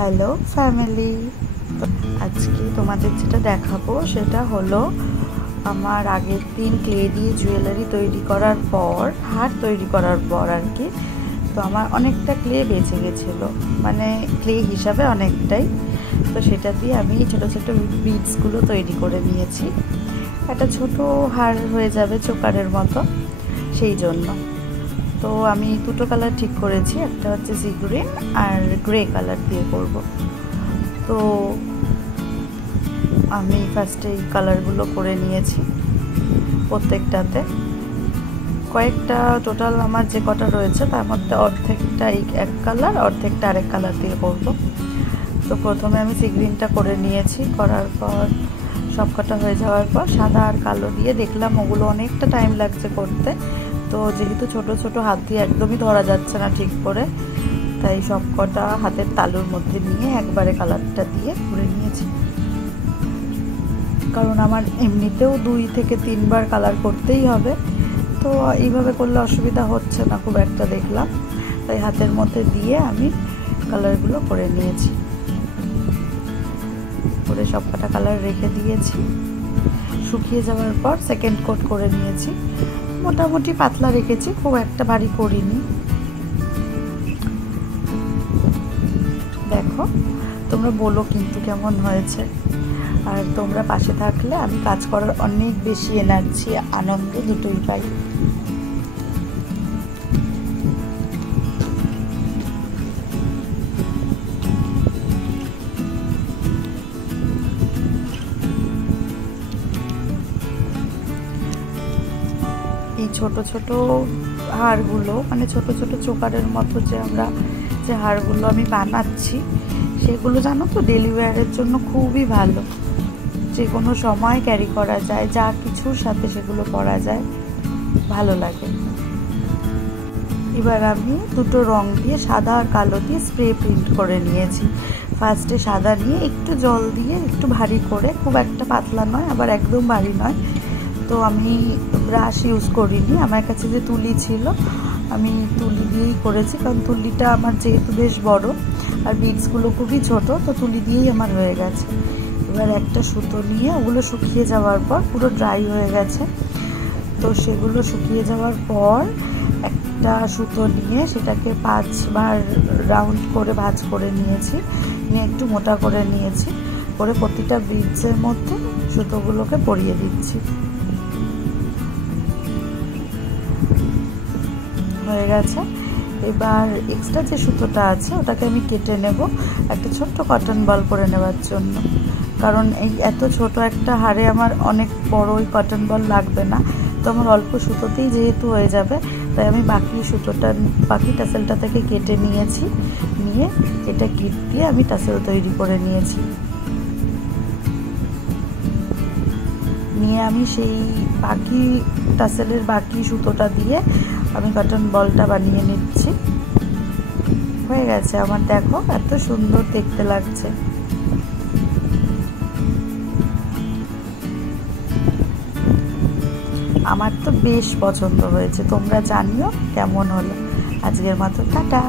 Hello family, আজকে তোমাদের যেটা দেখাবো সেটা হলো আমার আগের দিন ক্লে দিয়ে জুয়েলারি তৈরি করার পর, হার তৈরি করার পর আর কি। তো আমার অনেকটা ক্লে বেঁচে গেছিলো, মানে ক্লে হিসাবে অনেকটাই। তো সেটা দিয়ে আমি ছোটো ছোটো বিডসগুলো তৈরি করে নিয়েছি। একটা ছোটো হার হয়ে যাবে চোকারের মতো, সেই জন্য। তো আমি দুটো কালার ঠিক করেছি, একটা হচ্ছে সি গ্রিন আর গ্রে কালার দিয়ে করব। তো আমি ফার্স্টে এই কালারগুলো করে নিয়েছি প্রত্যেকটাতে। কয়েকটা টোটাল আমার যে কটা রয়েছে তার মধ্যে অর্ধেকটা এই এক কালার, অর্ধেকটা আরেক কালার দিয়ে করব। তো প্রথমে আমি সি গ্রিনটা করে নিয়েছি, করার পর সব কটা হয়ে যাওয়ার পর সাদা আর কালো দিয়ে দেখলাম ওগুলো অনেকটা টাইম লাগছে করতে। তো যেহেতু ছোট ছোট হাত দিয়ে একদমই ধরা যাচ্ছে না ঠিক করে, তাই সব কটা হাতের তালুর মধ্যে নিয়ে একবারে কালারটা দিয়ে করে নিয়েছি। কারণ আমার এমনিতেও 2 থেকে 3 বার কালার করতেই হবে, তো এইভাবে করলে অসুবিধা হচ্ছে না খুব একটা দেখলাম, তাই হাতের মধ্যে দিয়ে আমি কালারগুলো করে নিয়েছি। করে সব কটা কালার রেখে দিয়েছি। শুকিয়ে যাওয়ার পর সেকেন্ড কোট করে নিয়েছি। মোটামুটি পাতলা রেখেছি, খুব একটা ভারী করিনি। দেখো, তোমরা বলো কিন্তু কেমন হয়েছে। আর তোমরা পাশে থাকলে আমি কাজ করার অনেক বেশি এনার্জি, আনন্দ দুটোই পাই। এই ছোট ছোট হারগুলো, মানে ছোট ছোট চোকারের মতো যে আমরা যে হারগুলো আমি বানাচ্ছি, সেগুলো জানো তো ডেলি ওয়্যারের জন্য খুবই ভালো। যে কোনো সময় ক্যারি করা যায়, যা কিছুর সাথে সেগুলো পরা যায়, ভালো লাগে। এবার আমি দুটো রং দিয়ে, সাদা আর কালো দিয়ে স্প্রে প্রিন্ট করে নিয়েছি। ফার্স্টে সাদা নিয়ে একটু জল দিয়ে একটু ভারী করে, খুব একটা পাতলা নয় আবার একদম ভারী নয়। তো আমি ব্রাশ ইউজ করিনি, আমার কাছে যে তুলি ছিল আমি তুলি দিয়েই করেছি, কারণ তুলিটা আমার যেহেতু বেশ বড় আর বিডসগুলো খুবই ছোট, তো তুলি দিয়েই আমার হয়ে গেছে। এবার একটা সুতো নিয়ে ওগুলো শুকিয়ে যাওয়ার পর পুরো ড্রাই হয়ে গেছে, তো সেগুলো শুকিয়ে যাওয়ার পর একটা সুতো নিয়ে সেটাকে 5 বার রাউন্ড করে ভাঁজ করে নিয়েছি, নিয়ে একটু মোটা করে নিয়েছি, করে প্রতিটা বিডসের মধ্যে সুতোগুলোকে পরিয়ে দিচ্ছি। হয়ে গেছে। এবার এক্সট্রা যে সুতোটা আছে ওটাকে আমি কেটে নেব একটা ছোট্ট কটন বল করে নেওয়ার জন্য। কারণ এই এত ছোট একটা হারে আমার অনেক বড় ওই কটন বল লাগবে না, তো আমার অল্প সুতোতেই যেহেতু হয়ে যাবে, তাই আমি বাকি টাসেলটা থেকে কেটে নিয়েছি, নিয়ে এটা গিট দিয়ে আমি টাসেল তৈরি করে নিয়েছি। নিয়ে আমি সেই বাকি টাসেলের বাকি সুতোটা দিয়ে আমি কটন বলটা বানিয়ে নিচ্ছি। হয়ে গেছে আমার, দেখো এত সুন্দর দেখতে লাগছে। আমার তো বেশ পছন্দ হয়েছে, তোমরা জানিও কেমন হলো। আজকের মতো টাটা।